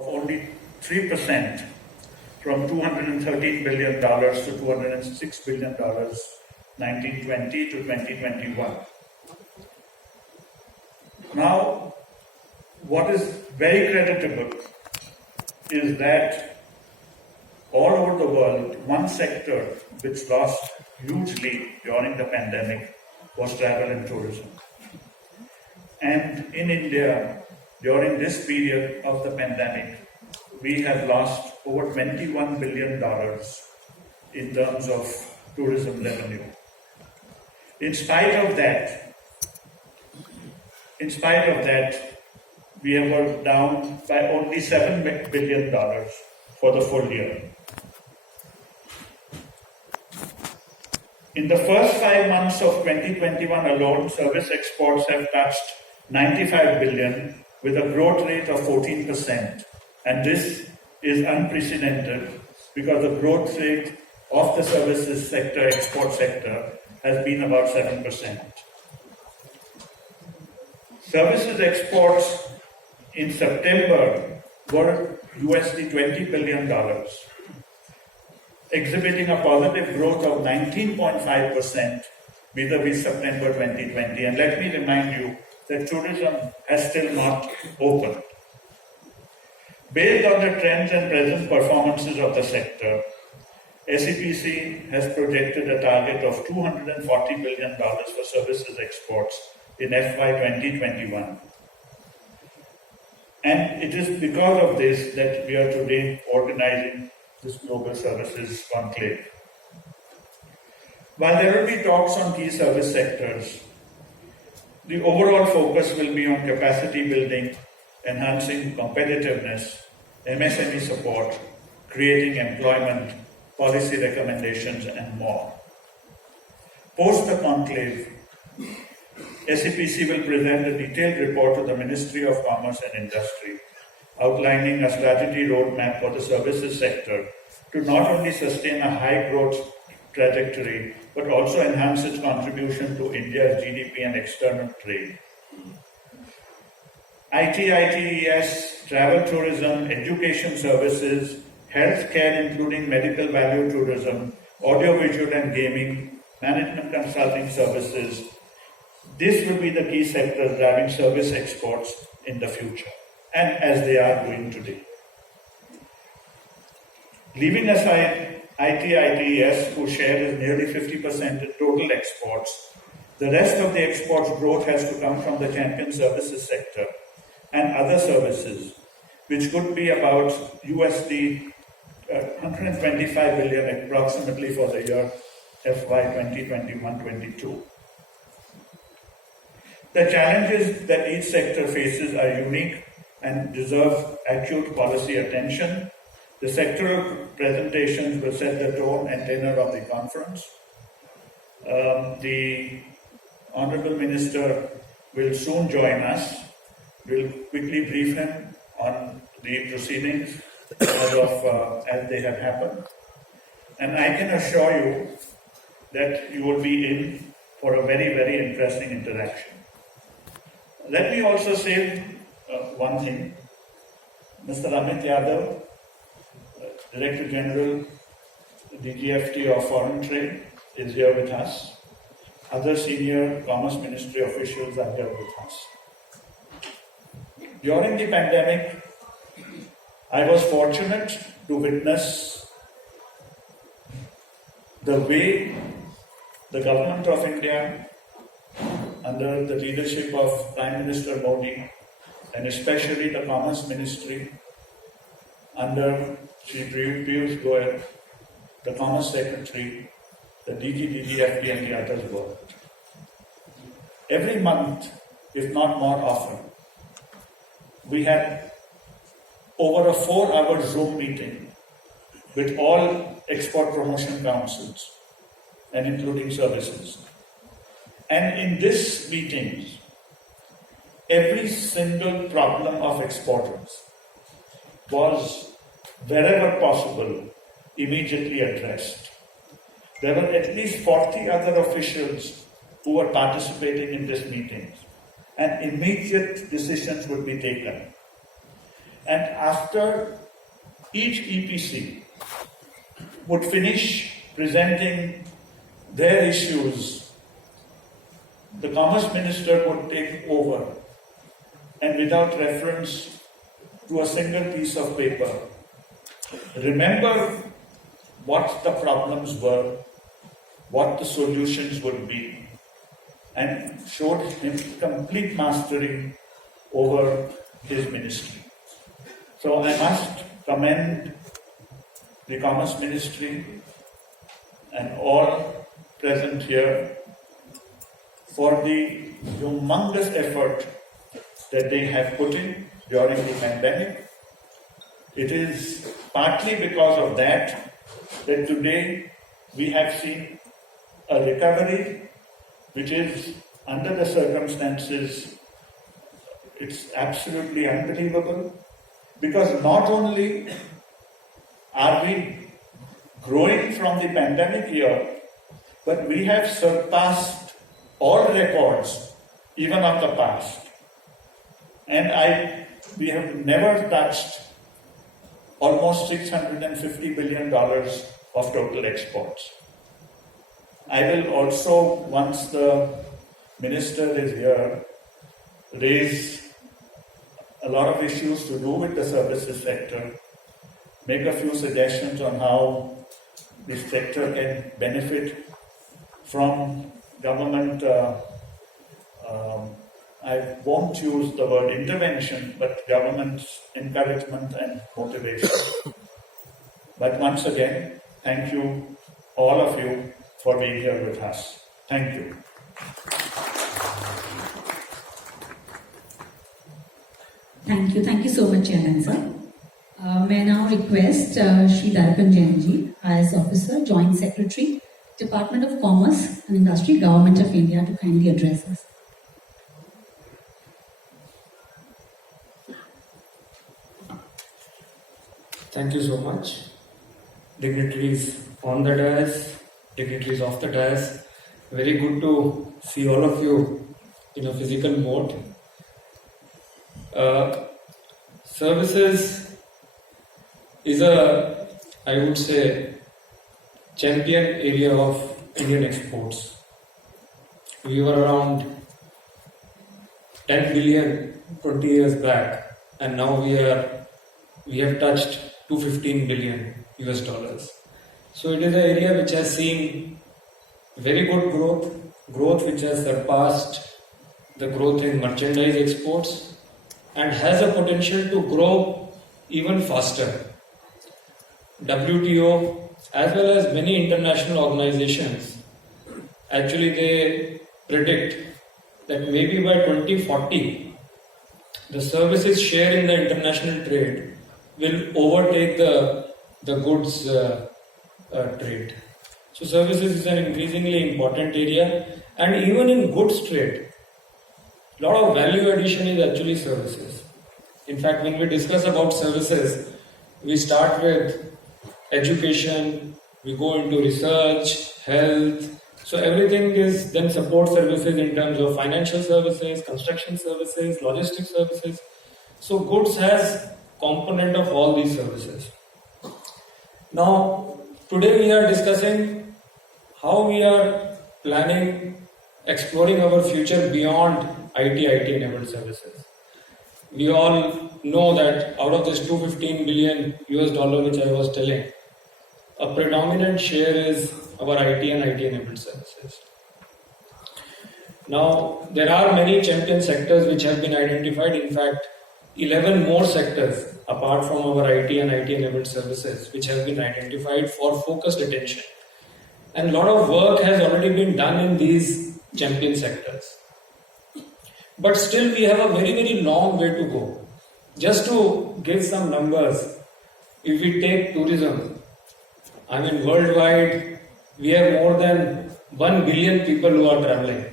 only 3% from $213 billion to $206 billion 1920 to 2021. Now, what is very creditable is that all over the world, one sector which lost hugely during the pandemic was travel and tourism. And in India, during this period of the pandemic, we have lost over $21 billion in terms of tourism revenue. In spite of that, we were down by only $7 billion for the full year. In the first 5 months of 2021 alone, service exports have touched 95 billion with a growth rate of 14%. And this is unprecedented because the growth rate of the services sector, export sector, has been about 7%. Services exports in September were $20 billion, exhibiting a positive growth of 19.5% vis-a-vis September 2020. And let me remind you that tourism has still not opened. Based on the trends and present performances of the sector, SEPC has projected a target of $240 billion for services exports in FY 2021. And it is because of this that we are today organizing this Global Services Conclave. While there will be talks on key service sectors, the overall focus will be on capacity building, enhancing competitiveness, MSME support, creating employment, policy recommendations, and more. Post the conclave, SEPC will present a detailed report to the Ministry of Commerce and Industry, outlining a strategy roadmap for the services sector to not only sustain a high growth trajectory, but also enhance its contribution to India's GDP and external trade. IT/ITES, travel tourism, education services, healthcare including medical value tourism, audiovisual and gaming, management consulting services. This will be the key sectors driving service exports in the future, and as they are doing today. Leaving aside IT/ITES, whose share is nearly 50% in total exports, the rest of the exports growth has to come from the champion services sector and other services, which could be about $125 billion approximately for the year FY 2021-22. The challenges that each sector faces are unique and deserve acute policy attention. The sectoral presentations will set the tone and tenor of the conference. The Honorable Minister will soon join us. We'll quickly brief him on the proceedings as they have happened. And I can assure you that you will be in for a very, very interesting interaction. Let me also say one thing. Mr. AmitYadav, Director General, DGFT of Foreign Trade, is here with us. Other senior Commerce Ministry officials are here with us. During the pandemic, I was fortunate to witness the way the government of India, under the leadership of Prime Minister Modi, and especially the Commerce Ministry, under Shri Piyush Goyal, the Commerce Secretary, the DGFT and the others worked. Every month, if not more often, we had over a 4-hour Zoom meeting with all export promotion councils and including services. And in these meetings, every single problem of exporters was, wherever possible, immediately addressed. There were at least 40 other officials who were participating in these meetings, and immediate decisions would be taken. and after each EPC would finish presenting their issues, the Commerce Minister would take over, and without reference to a single piece of paper, remember what the problems were, what the solutions would be, and showed him complete mastery over his ministry. So I must commend the Commerce Ministry and all present here for the humongous effort that they have put in during the pandemic. It is partly because of that today we have seen a recovery which is, under the circumstances, it's absolutely unbelievable, because not only are we growing from the pandemic year, but we have surpassed all records, even of the past. And we have never touched almost $650 billion of total exports. I will also, once the minister is here, raise a lot of issues to do with the services sector, make a few suggestions on how this sector can benefit from government, I won't use the word intervention, but government's encouragement and motivation. But once again, thank you, all of you, for being here with us. Thank you. Thank you so much, Chairman sir. May I now request Shri DarpanJain ji, IAS Officer, Joint Secretary, Department of Commerce and Industry, Government of India, to kindly address us. Thank you so much. Dignitaries on the dais, dignitaries off the dais. Very good to see all of you in a physical mode. Services is I would say, champion area of Indian exports. We were around 10 billion 20 years back, and now we have touched $215 billion US dollars. So it is an area which has seen very good growth which has surpassed the growth in merchandise exports and has a potential to grow even faster. WTO as well as many international organizations, actually they predict that maybe by 2040 the services share in the international trade will overtake the goods trade. So services is an increasingly important area, and even in goods trade, a lot of value addition is actually services. In fact, when we discuss about services, we start with education, we go into research, health. So everything is then support services in terms of financial services, construction services, logistics services. So goods has component of all these services. Now, today we are discussing how we are planning, exploring our future beyond IT enabled services. We all know that out of this $215 billion US dollar which I was telling, a predominant share is our IT and IT enabled services. Now, there are many champion sectors which have been identified. In fact, 11 more sectors apart from our IT and IT enabled services which have been identified for focused attention. And a lot of work has already been done in these champion sectors. But still we have a very, very long way to go. Just to give some numbers, if we take tourism, worldwide we have more than 1 billion people who are traveling,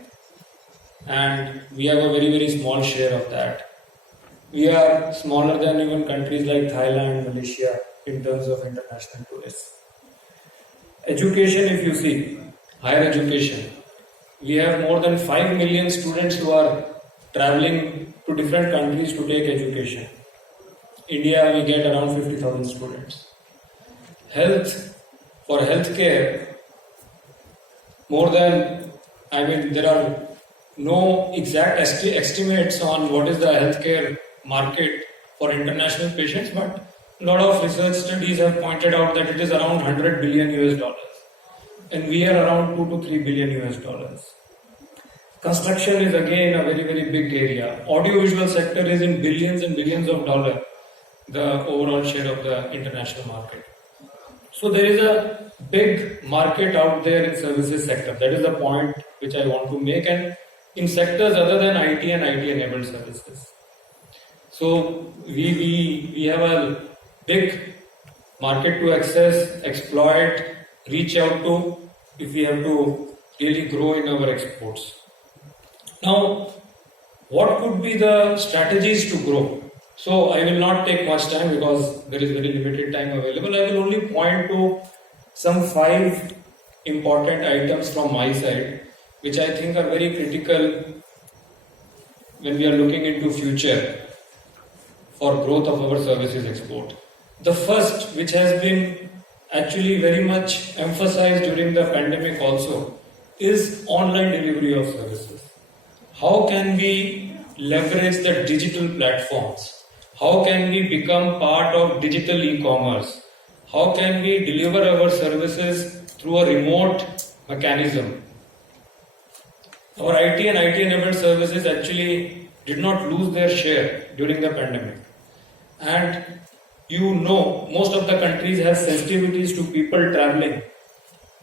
and we have a very, very small share of that. We are smaller than even countries like Thailand, Malaysia in terms of international tourists. Education, if you see, higher education, we have more than 5 million students who are traveling to different countries to take education. India we get around 50,000 students. For healthcare, there are no exact estimates on what is the healthcare market for international patients, but a lot of research studies have pointed out that it is around 100 billion US dollars, and we are around 2 to 3 billion US dollars. Construction is again a very, very big area. Audiovisual sector is in billions and billions of dollars, the overall share of the international market. So there is a big market out there in services sector. That is the point which I want to make, and in sectors other than IT and IT enabled services. So we have a big market to access, exploit, reach out to if we have to really grow in our exports. Now, what could be the strategies to grow? So I will not take much time because there is very limited time available. I will only point to some 5 important items from my side, which I think are very critical when we are looking into future for growth of our services export. The first, which has been actually very much emphasized during the pandemic also, is online delivery of services. How can we leverage the digital platforms? How can we become part of digital e-commerce? How can we deliver our services through a remote mechanism? Our IT and IT enabled services actually did not lose their share during the pandemic. And most of the countries have sensitivities to people traveling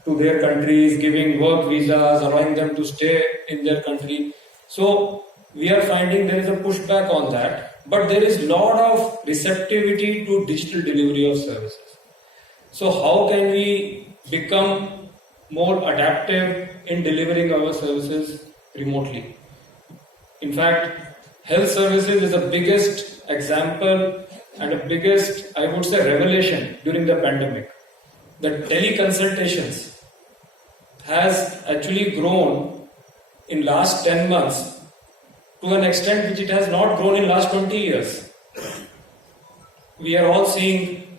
to their countries, giving work visas, allowing them to stay in their country. So we are finding there is a pushback on that, but there is a lot of receptivity to digital delivery of services. So how can we become more adaptive in delivering our services remotely? In fact, health services is the biggest example and the biggest, I would say, revelation during the pandemic. The teleconsultations has actually grown in last 10 months to an extent which it has not grown in last 20 years. We are all seeing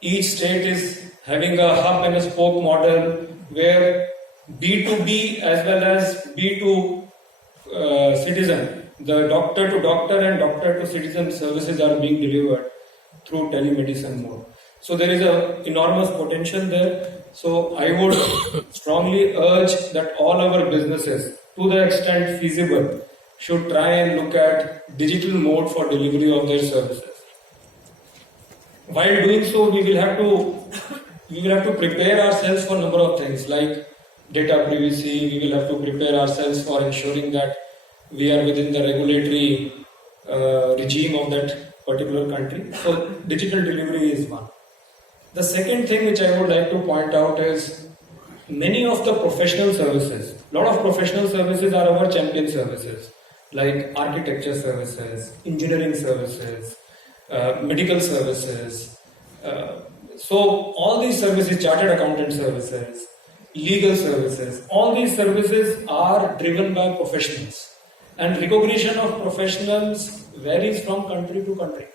each state is having a hub and a spoke model where B2B as well as B2 citizen, the doctor to doctor and doctor to citizen services are being delivered through telemedicine mode. So there is an enormous potential there. So I would strongly urge that all our businesses, to the extent feasible, should try and look at digital mode for delivery of their services. While doing so, we will have to prepare ourselves for a number of things like data privacy. We will have to prepare ourselves for ensuring that we are within the regulatory regime of that particular country. So digital delivery is one. The second thing which I would like to point out is many of the professional services, a lot of professional services are our champion services, like architecture services, engineering services, medical services. So all these services, chartered accountant services, legal services, all these services are driven by professionals. And recognition of professionals varies from country to country.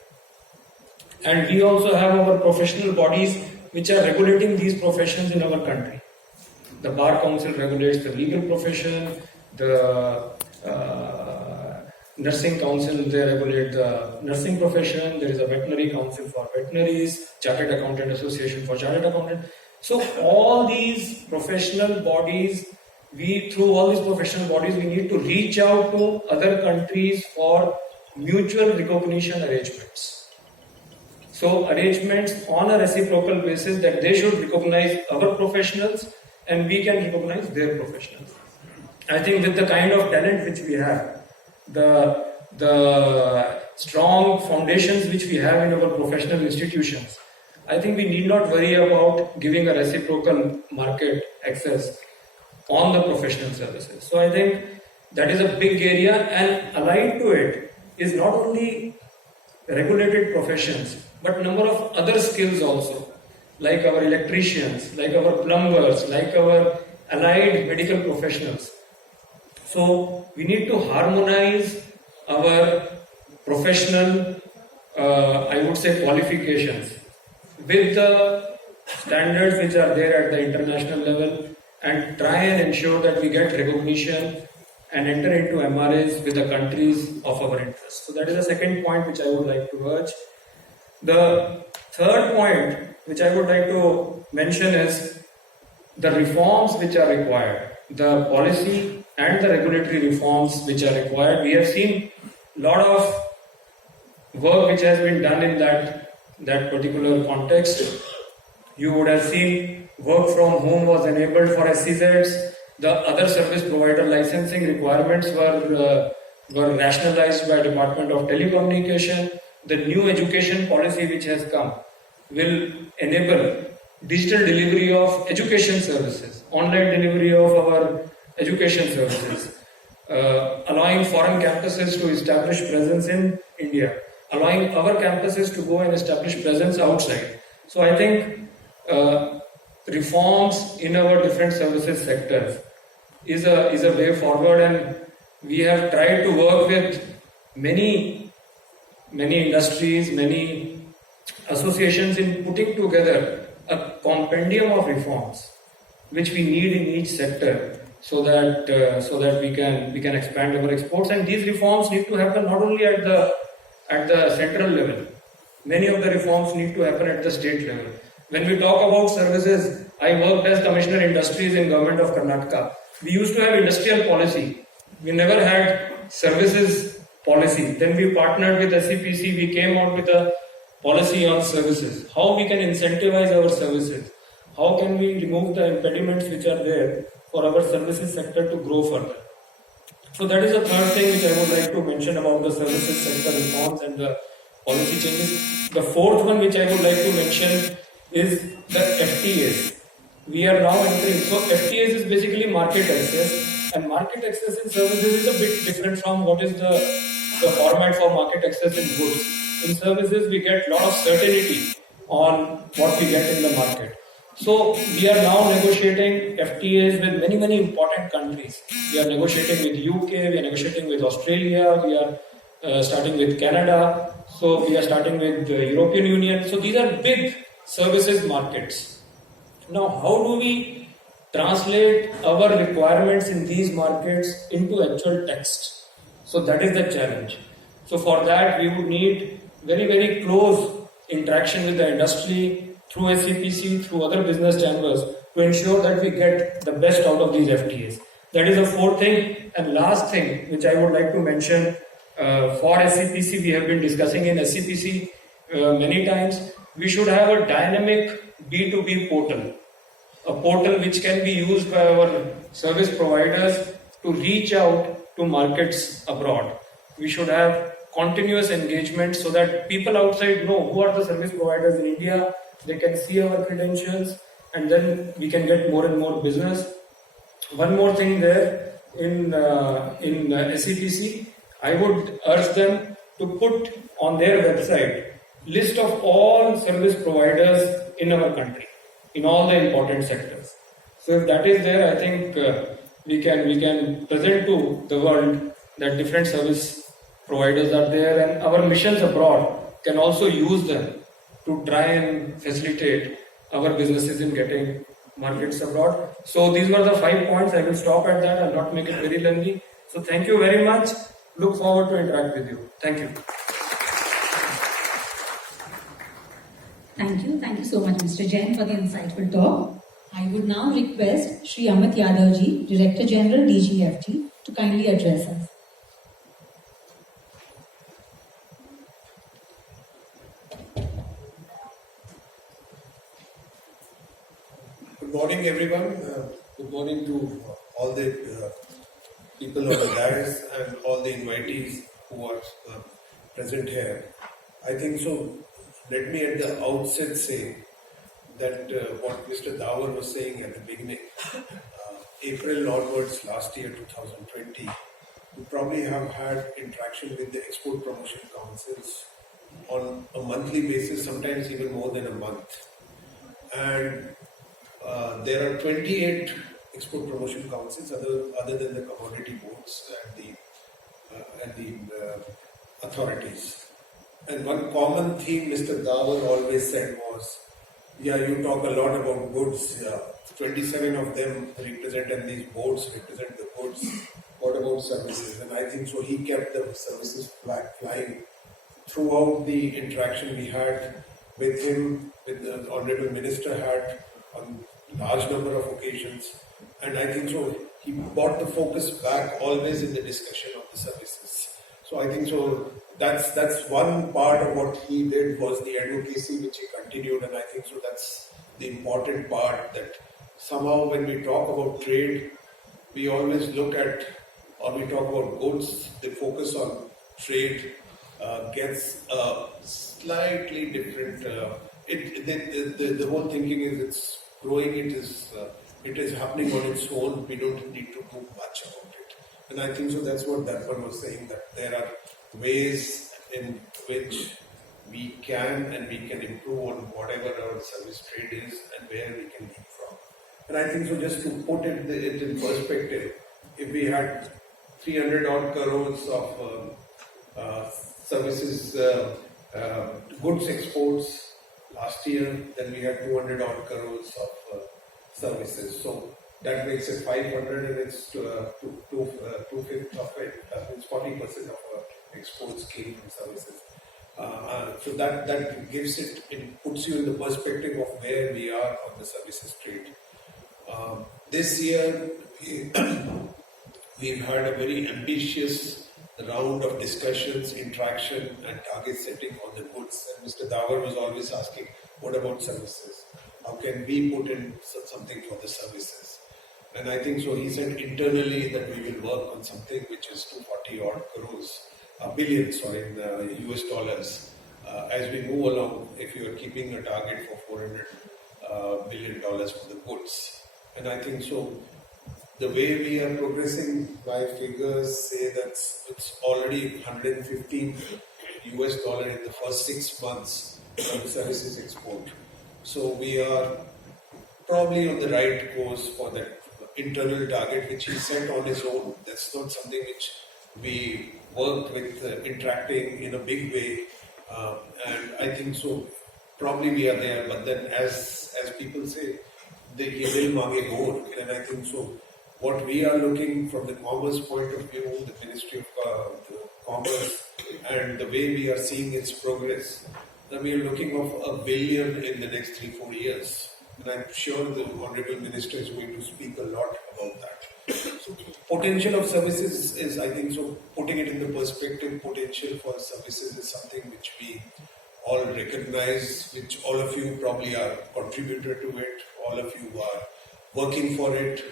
And we also have our professional bodies which are regulating these professions in our country. The Bar Council regulates the legal profession, the Nursing Council, they regulate the nursing profession, there is a Veterinary Council for veterinaries, Chartered Accountant Association for Chartered Accountant. So all these professional bodies, through all these professional bodies, we need to reach out to other countries for mutual recognition arrangements. So arrangements on a reciprocal basis that they should recognize our professionals and we can recognize their professionals. I think with the kind of talent which we have, the strong foundations which we have in our professional institutions, I think we need not worry about giving a reciprocal market access on the professional services. So I think that is a big area, and allied to it is not only regulated professions, but number of other skills also, like our electricians, like our plumbers, like our allied medical professionals. So we need to harmonize our professional I would say, qualifications with the standards which are there at the international level, and try and ensure that we get recognition and enter into MRAs with the countries of our interest. So that is the second point which I would like to urge. The third point which I would like to mention is the reforms which are required, the policy and the regulatory reforms which are required. We have seen a lot of work which has been done in that particular context. You would have seen work from home was enabled for SEZs. The other service provider licensing requirements were rationalized by Department of Telecommunication. The new education policy which has come will enable digital delivery of education services, online delivery of our education services, allowing foreign campuses to establish presence in India, allowing our campuses to go and establish presence outside. So I think reforms in our different services sectors is a way forward, and we have tried to work with many industries, many associations in putting together a compendium of reforms which we need in each sector, so that we can expand our exports. And these reforms need to happen not only at the central level. Many of the reforms need to happen at the state level. When we talk about services, I worked as Commissioner Industries in Government of Karnataka. We used to have industrial policy. We never had services policy. Then we partnered with SEPC. We came out with a policy on services. How we can incentivize our services? How can we remove the impediments which are there for our services sector to grow further? So that is the third thing which I would like to mention about the services sector reforms and the policy changes. The fourth one which I would like to mention is the FTAs. We are now entering, so FTAs is basically market access, and market access in services is a bit different from what is the format for market access in goods. In services, we get a lot of certainty on what we get in the market. So we are now negotiating FTAs with many important countries. We are negotiating with UK, we are negotiating with Australia, we are starting with Canada, so we are starting with the European Union. So these are big services markets. Now, how do we translate our requirements in these markets into actual text? So that is the challenge. So for that, we would need very close interaction with the industry through SEPC, through other business chambers, to ensure that we get the best out of these FTAs. That is the fourth thing. And last thing which I would like to mention, for SEPC, we have been discussing in SEPC many times, we should have a dynamic B2B portal, a portal which can be used by our service providers to reach out to markets abroad. We should have continuous engagement so that people outside know who are the service providers in India. They can see our credentials, and then we can get more and more business. One more thing there in SEPC, I would urge them to put on their website list of all service providers in our country, in all the important sectors. So if that is there, I think we can present to the world that different service providers are there, and our missions abroad can also use them to try and facilitate our businesses in getting markets abroad. So these were the 5 points. I will stop at that. I will not make it very lengthy. So thank you very much. Look forward to interact with you. Thank you. Thank you so much, Mr. Jain, for the insightful talk. I would now request Shri AmitYadav ji, Director General DGFT, to kindly address us. Good morning, everyone. Good morning to all the people on the dais and all the invitees who are present here. I think so. Let me at the outset say that what Mr. Davar was saying at the beginning, April onwards last year, 2020, we probably have had interaction with the export promotion councils on a monthly basis, sometimes even more than a month. And there are 28 export promotion councils other than the commodity boards and the authorities. And one common theme Mr. Davar always said was, yeah, you talk a lot about goods. 27 of them represent, and these boards represent the goods. What about services? And I think so he kept the services flag flying throughout the interaction we had with him, with the Honorable Minister had on large number of occasions. And I think so he brought the focus back always in the discussion of the services. So I think so that's one part of what he did was the advocacy which he continued, and I think so that's the important part, that somehow when we talk about trade, we always look at, or we talk about goods, the focus on trade gets slightly different. The whole thinking is it's growing, it is happening on its own, we don't need to do much about it. And I think so that's what Darpan was saying, that there are ways in which we can improve on whatever our service trade is and where we can leap from. And I think so just to put it in perspective, if we had 300 odd crores of services, goods exports last year, then we had 200 odd crores of services. So that makes it 500, and it's 2/5 of it. That means 40% of our exports came from services. So that gives it puts you in the perspective of where we are on the services trade. This year we've had a very ambitious round of discussions, interaction, and target setting on the goods. And Mr. Davar was always asking, what about services? How can we put in something for the services? And I think so he said internally that we will work on something which is 240 odd crores, billions, in US dollars. As we move along, if you are keeping a target for $400 billion for the goods. And I think so the way we are progressing, my figures say that it's already 115 US dollar in the first 6 months from services export. So we are probably on the right course for that internal target which he set on his own. That's not something which we worked with interacting in a big way, and I think so probably we are there, but then as people say, he will mage more, and I think so what we are looking from the commerce point of view, the Ministry of Commerce, and the way we are seeing its progress, that we are looking of $1 billion in the next 3-4 years. And I'm sure the Honorable Minister is going to speak a lot about that. So potential of services is, I think so, putting it in the perspective, potential for services is something which we all recognize, which all of you probably are contributor to it, all of you are working for it,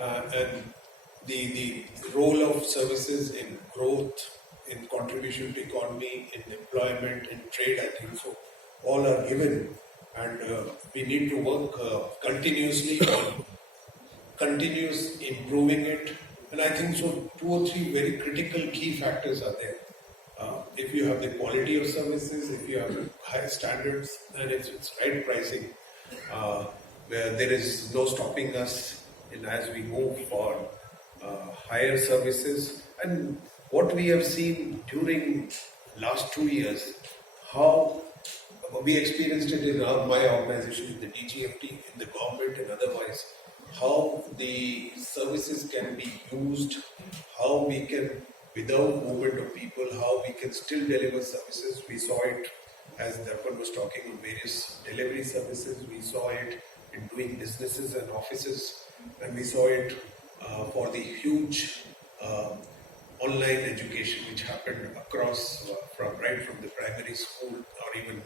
and the role of services in growth, in contribution to economy, in employment, in trade, I think so, all are given. And we need to work continuously on continuous improving it. And I think so 2 or 3 very critical key factors are there. If you have the quality of services, if you have high standards, and it's right pricing, where there is no stopping us in as we move for higher services. And what we have seen during last 2 years, how we experienced it in my organization, in the DGFT, in the government and otherwise, how the services can be used, how we can, without movement of people, how we can still deliver services. We saw it, as Darpan was talking, on various delivery services. We saw it in doing businesses and offices, and we saw it for the huge online education which happened across, from the primary school or even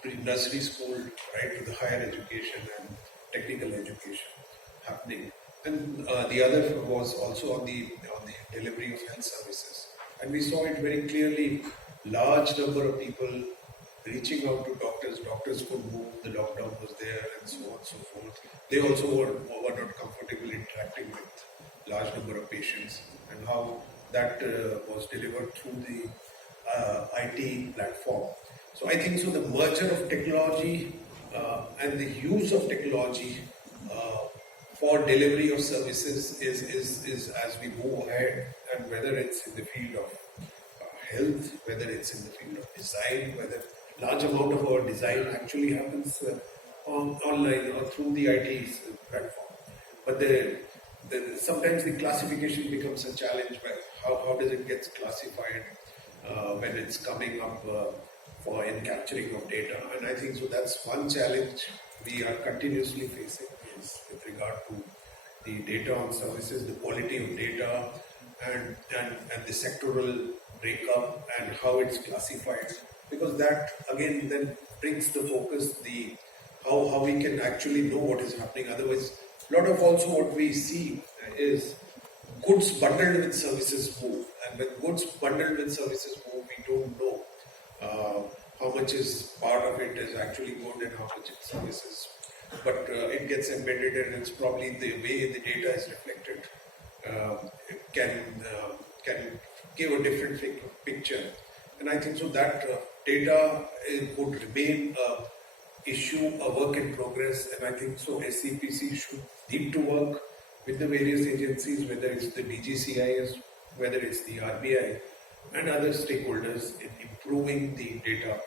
pre-nursery school, right to the higher education and technical education happening. And the other was also on the delivery of health services. And we saw it very clearly, large number of people reaching out to doctors. Doctors could move, the lockdown was there, and so on and so forth. They also were not comfortable interacting with large number of patients, and how that was delivered through the IT platform. So I think so the merger of technology and the use of technology for delivery of services is as we move ahead, and whether it's in the field of health, whether it's in the field of design, whether large amount of our design actually happens online or through the IT platform. But sometimes the classification becomes a challenge. By how does it get classified when it's coming up in capturing of data? And I think so that's one challenge we are continuously facing is with regard to the data on services, the quality of data, and the sectoral breakup and how it's classified. Because that again then brings the focus, how we can actually know what is happening. Otherwise, a lot of also what we see is goods bundled with services move. And when goods bundled with services move, we don't know how much is part of it is actually good and how much is services. But it gets embedded, and it's probably the way the data is reflected it can give a different picture. And I think so that data would remain a issue, a work in progress, and I think so SEPC should need to work with the various agencies, whether it's the DGCIS, whether it's the RBI and other stakeholders in improving the data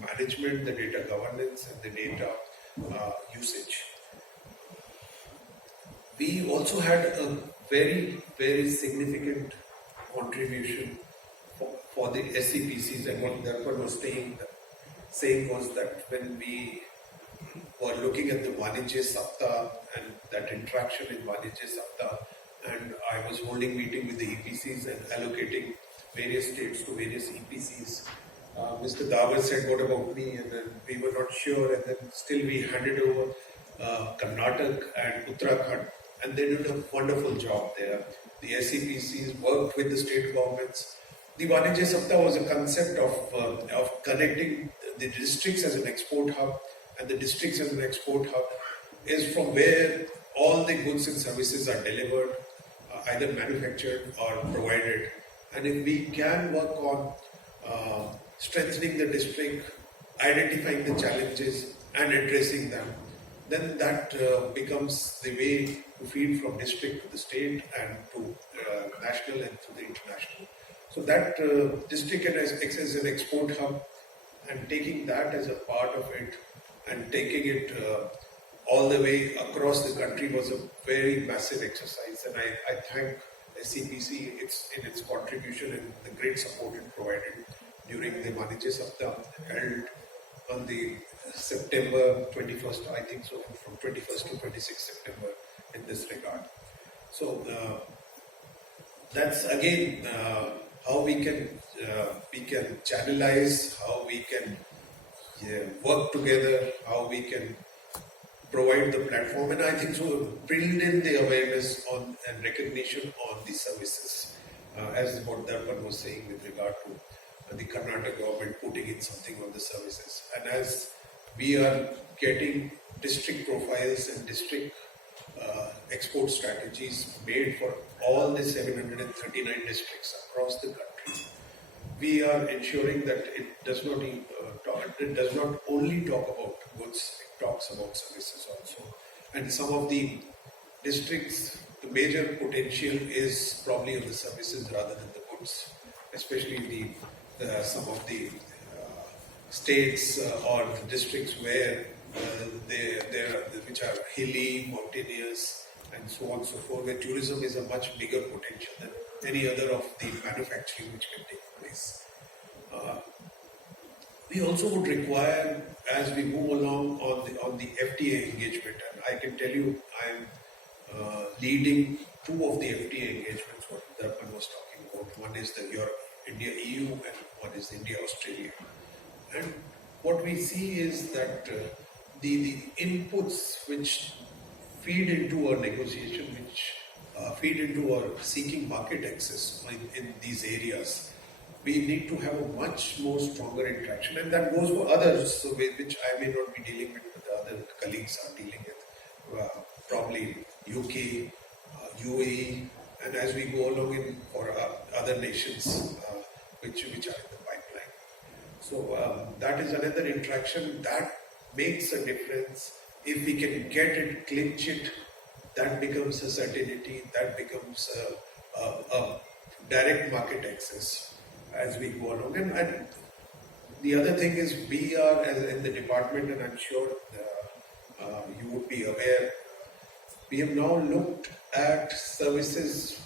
management, the data governance and the data usage. We also had a very, very significant contribution for the SEPCs, and what Darpan was saying was that when we were looking at the Wanijya Saptah and that interaction in Wanijya Saptah, and I was holding meeting with the EPCs and allocating various states to various EPCs. Mr. Davar said, what about me? And then we were not sure, and then still we handed over Karnataka and Uttarakhand, and they did a wonderful job there. The SEPCs worked with the state governments. The Wanijya Saptah was a concept of connecting the districts as an export hub, and the districts as an export hub is from where all the goods and services are delivered, either manufactured or provided. And if we can work on strengthening the district, identifying the challenges and addressing them, then that becomes the way to feed from district to the state and to national and to the international. So that district acts as an export hub, and taking that as a part of it and taking it all the way across the country was a very massive exercise. And I thank SEPC in its contribution and the great support it provided during the Wanijya Saptah held on the September 21st, I think so, from 21st to 26th September in this regard. So that's again how we can channelize, how we can work together, how we can provide the platform, and I think so build in the awareness on and recognition on the services, as what Darpan was saying with regard to the Karnataka government putting in something on the services. And as we are getting district profiles and district export strategies made for all the 739 districts across the country, we are ensuring that it does not only talk about goods, it talks about services also. And some of the districts, the major potential is probably on the services rather than the goods, especially some of the states or the districts where which are hilly, mountainous, and so on and so forth, where tourism is a much bigger potential than any other of the manufacturing which can take place. We also would require, as we move along on the FTA engagement, and I can tell you I'm leading two of the FTA engagements what Darpan was talking about. One is the India-EU and one is India-Australia. And what we see is that the inputs which feed into our negotiation, which feed into our seeking market access in these areas, we need to have a much more stronger interaction, and that goes for others, so which I may not be dealing with, but the other colleagues are dealing with, probably UK, UAE, and as we go along for other nations which are in the pipeline. So that is another interaction that makes a difference. If we can get it, clinch it, that becomes a certainty, that becomes a direct market access. as we go along. And the other thing is, we are, as in the department, and I'm sure you would be aware, we have now looked at services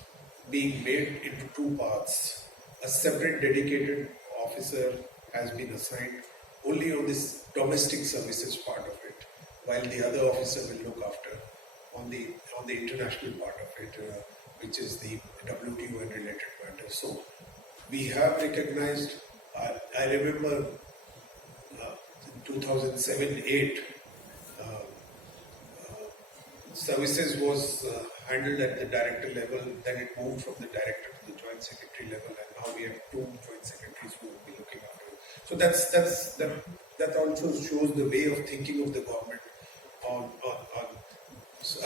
being made into two parts. A separate dedicated officer has been assigned only on this domestic services part of it, while the other officer will look after on the international part of it, which is the WTO and related matters. So we have recognized, I remember in 2007-8, services was handled at the director level, then it moved from the director to the joint secretary level, and now we have two joint secretaries who will be looking after it. So that also shows the way of thinking of the government on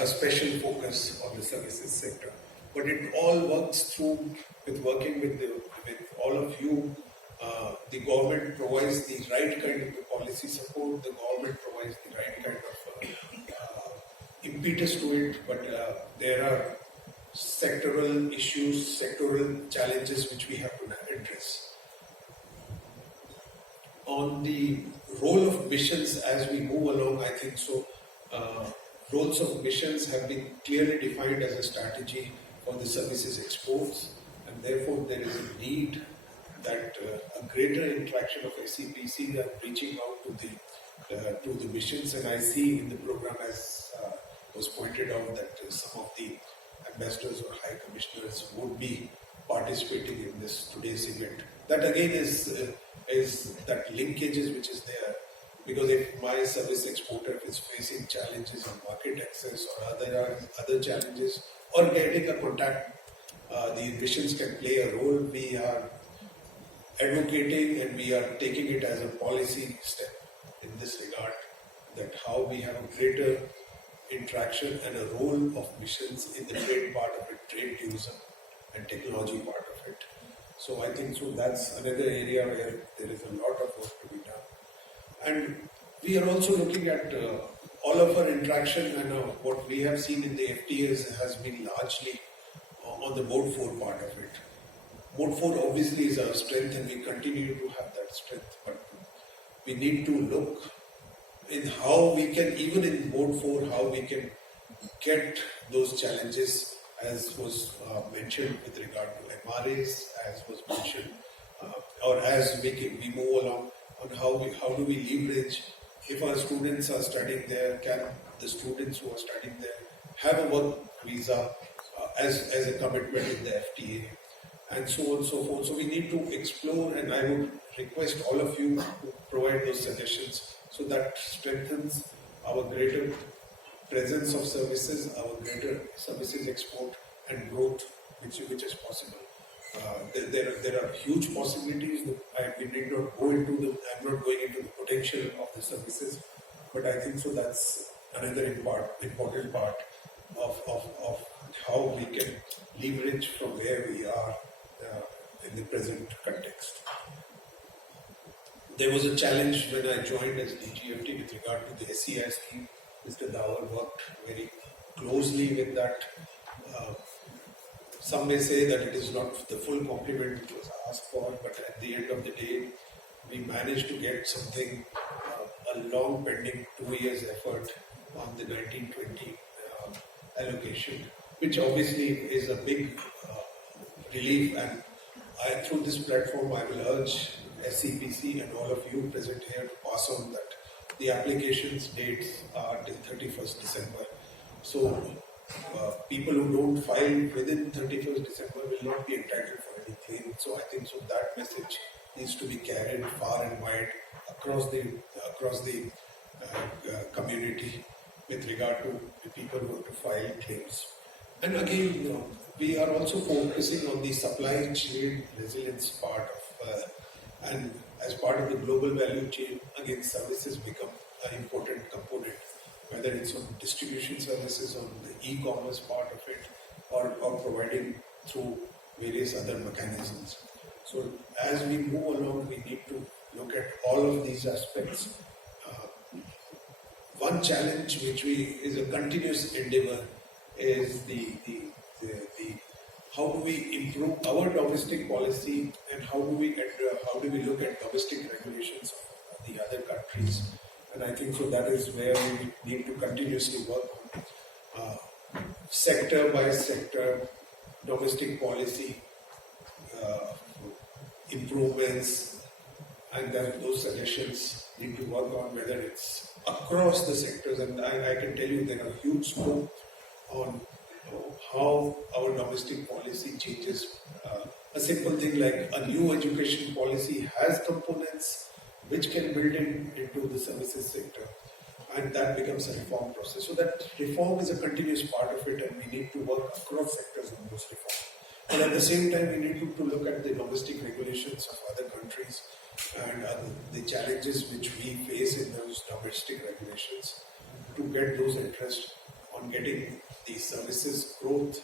a special focus on the services sector. But it all works through with working with all of you. The government provides the right kind of policy support. The government provides the right kind of impetus to it. But there are sectoral issues, sectoral challenges which we have to address. On the role of missions as we move along, I think so. Roles of missions have been clearly defined as a strategy for the services exports, and therefore there is a need that a greater interaction of SEPC are reaching out to the missions. And I see in the program, as was pointed out, that some of the ambassadors or high commissioners would be participating in this today's event. That again is that linkages which is there. Because if my service exporter is facing challenges on market access or other challenges, or getting a contact, the missions can play a role. We are advocating and we are taking it as a policy step in this regard, that how we have a greater interaction and a role of missions in the trade part of it, trade tourism and technology part of it. So I think so that's another area where there is a lot of work to be done. And we are also looking at all of our interaction, and what we have seen in the FTAs has been largely on the Mode 4 part of it. Mode 4 obviously is our strength, and we continue to have that strength, but we need to look in how we can, even in Mode 4, how we can get those challenges, as was mentioned with regard to MRAs, as was mentioned, or as we move along, on how do we leverage. If our students are studying there, can the students who are studying there have a work visa as a commitment in the FTA, and so on and so forth. So we need to explore, and I would request all of you to provide those suggestions, so that strengthens our greater presence of services, our greater services export and growth, which is possible. There are huge possibilities. We need not go into them. I'm not going into the potential of the services, but I think so that's another important part of how we can leverage from where we are in the present context. There was a challenge when I joined as DGFT with regard to the SEI scheme. Mr. Davar worked very closely with that. Some may say that it is not the full complement which was asked for, but at the end of the day, we managed to get something, a long pending 2 years effort on the 1920 allocation, which obviously is a big relief. And through this platform, I will urge SEPC and all of you present here to pass on that the applications dates are till 31st December. So people who don't file within 31st December will not be entitled for any claim. So I think so that message needs to be carried far and wide across the community with regard to the people who have to file claims. And again, we are also focusing on the supply chain resilience part of, and as part of the global value chain, again, services become an important component, whether it's on distribution services, on the e-commerce part of it, or providing through various other mechanisms. So as we move along, we need to look at all of these aspects. One challenge which is a continuous endeavor is the how do we improve our domestic policy and how do we look at domestic regulations of the other countries. And I think so that is where we need to continuously work on sector by sector domestic policy improvements, and then those suggestions need to work on whether it's across the sectors. And I can tell you there are huge scope on how our domestic policy changes. A simple thing like a new education policy has components which can build into the services sector, and that becomes a reform process. So that reform is a continuous part of it, and we need to work across sectors on those reforms. But at the same time, we need to look at the domestic regulations of other countries and the challenges which we face in those domestic regulations to get those interests on getting the services growth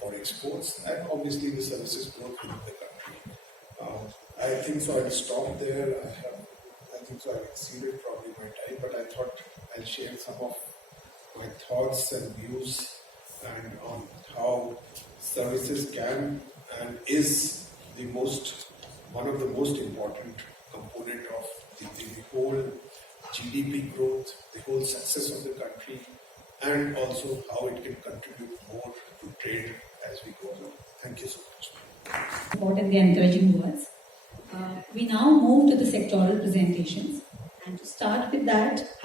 for exports and obviously the services growth within the country. I think so I'll stop there. I think so I've exceeded probably my time, but I thought I'll share some of my thoughts and views and on how services can and is one of the most important component of the whole GDP growth, the whole success of the country, and also how it can contribute more to trade as we go along. Thank you so much. Support and the encouraging words. We now move to the sectoral presentations, and to start with that,